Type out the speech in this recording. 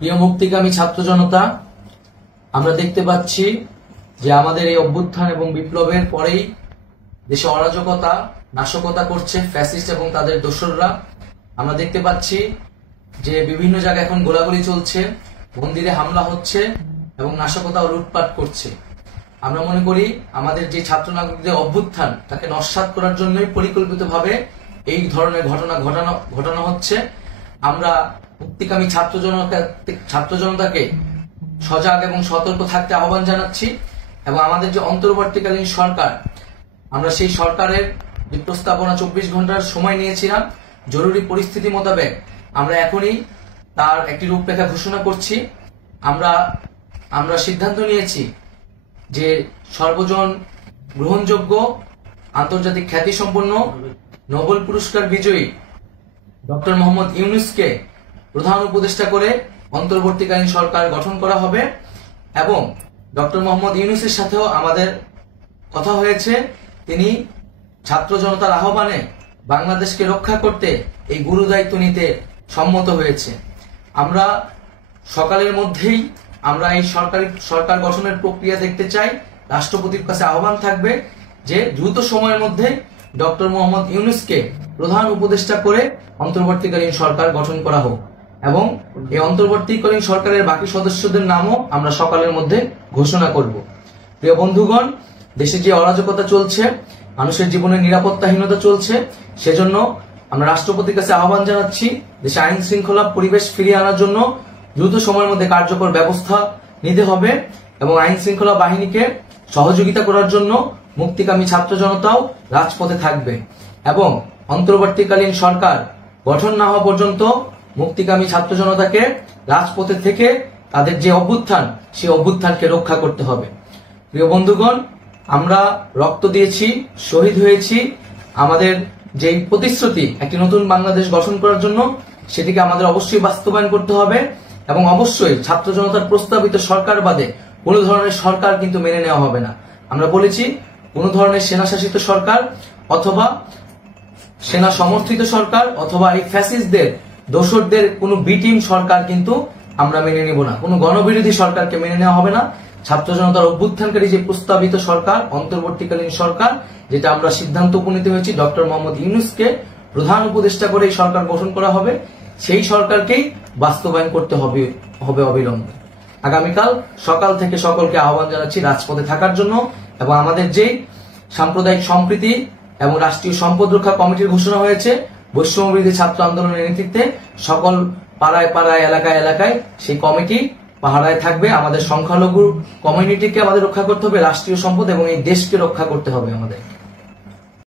প্রিয় মুক্তিকামী ছাত্র জনতা, আমরা দেখতে পাচ্ছি যে আমাদের এই অভ্যুত্থান এবং বিপ্লবের পরেই দেশে অরাজকতা নাশকতা করছে ফ্যাসিস্ট এবং তাদের দোসররা। আমরা দেখতে পাচ্ছি যে বিভিন্ন জায়গায় এখন গোলাগুলি চলছে, মন্দিরে হামলা হচ্ছে এবং নাশকতা ও লুটপাট করছে। আমরা মনে করি আমাদের যে ছাত্র নাগরিকদের অভ্যুত্থান তাকে নস্যাৎ করার জন্যই পরিকল্পিতভাবে এই ধরনের ঘটনা ঘটানো হচ্ছে। আমরা মুক্তিকামী ছাত্র জনতাকে সজাগ এবং সতর্ক থাকতে আহ্বান জানাচ্ছি এবং আমাদের যে অন্তর্বর্তীকালীন সরকার, আমরা সেই সরকারের যে প্রস্তাবনা 24 ঘন্টার সময় নিয়েছিলাম, জরুরি পরিস্থিতি মোতাবেক আমরা এখনই তার একটি রূপরেখা ঘোষণা করছি। আমরা সিদ্ধান্ত নিয়েছি যে সর্বজন গ্রহণযোগ্য আন্তর্জাতিক খ্যাতিসম্পন্ন নোবেল পুরস্কার বিজয়ী ডক্টর মোহাম্মদ ইউনূসকে প্রধান উপদেষ্টা করে অন্তর্বর্তীকালীন সরকার গঠন করা হবে এবং ডক্টর মোহাম্মদ ইউনূসের সাথেও আমাদের কথা হয়েছে। তিনি ছাত্র জনতার আহ্বানে বাংলাদেশকে রক্ষা করতে এই গুরু দায়িত্ব নিতে সম্মত হয়েছে। আমরা সকালের মধ্যেই আমরা এই সরকার গঠনের প্রক্রিয়া দেখতে চাই। রাষ্ট্রপতির কাছে আহ্বান থাকবে যে দ্রুত সময়ের মধ্যে ডক্টর মোহাম্মদ ইউনূসকে প্রধান উপদেষ্টা করে অন্তর্বর্তীকালীন সরকার গঠন করা হোক এবং এই অন্তর্বর্তীকালীন সরকারের বাকি সদস্যদের নামও আমরা সকালের মধ্যে ঘোষণা করব। প্রিয় বন্ধুগণ, দেশে যে অরাজকতা চলছে, মানুষের জীবনের নিরাপত্তাহীনতা চলছে, সেজন্য আমরা রাষ্ট্রপতির কাছে আহ্বান জানাচ্ছি দেশে আইন শৃঙ্খলা পরিবেশ ফিরিয়ে আনার জন্য দ্রুত সময়ের মধ্যে কার্যকর ব্যবস্থা নিতে হবে এবং আইন শৃঙ্খলা বাহিনীকে সহযোগিতা করার জন্য মুক্তিকামী ছাত্র জনতাও রাজপথে থাকবে এবং অন্তর্বর্তীকালীন সরকার গঠন না হওয়া পর্যন্ত মুক্তিকামী ছাত্র জনতাকে রাজপথে থেকে তাদের যে অভ্যুত্থান, সেই অভ্যুত্থানকে রক্ষা করতে হবে। প্রিয় বন্ধুগণ, আমরা রক্ত দিয়েছি, শহীদ হয়েছি। আমাদের যেই প্রতিশ্রুতি একটি নতুন বাংলাদেশ গঠন করার জন্য, সেটিকে আমাদের অবশ্যই বাস্তবায়ন করতে হবে এবং অবশ্যই ছাত্র জনতার প্রস্তাবিত সরকার বাদে কোনো ধরনের সরকার কিন্তু মেনে নেওয়া হবে না। আমরা বলেছি কোন ধরনের সেনা শাসিত সরকার অথবা সেনা সমর্থিত সরকার অথবা এই ফ্যাসিস্টদের দোসরদের কোনো বি টিম সরকার কিন্তু আমরা মেনে নিব না। কোনো গণবিরোধী সরকারকে মেনে নেওয়া হবে না। ছাত্র জনতার অভ্যুত্থানকারী যে প্রস্তাবিত সরকার, অন্তর্বর্তীকালীন সরকার, যেটা আমরা সিদ্ধান্ত উপনীত হয়েছি ডক্টর মোহাম্মদ ইউনূসকে প্রধান উপদেষ্টা করে এই সরকার গঠন করা হবে, সেই সরকারকেই বাস্তবায়ন করতে হবে অবিলম্বে। আগামীকাল সকাল থেকে সকলকে আহ্বান জানাচ্ছি রাজপথে থাকার জন্য এবং আমাদের যে সাম্প্রদায়িক সম্প্রীতি এবং রাষ্ট্রীয় সম্পদ রক্ষা কমিটির ঘোষণা হয়েছে বৈষম্যবিরোধী ছাত্র আন্দোলনের নেতৃত্বে, সকল পাড়ায় পাড়ায় এলাকায় এলাকায় সেই কমিটি পাহারায় থাকবে। আমাদের সংখ্যালঘু কমিউনিটিকে আমাদের রক্ষা করতে হবে, রাষ্ট্রীয় সম্পদ এবং এই দেশকে রক্ষা করতে হবে আমাদের।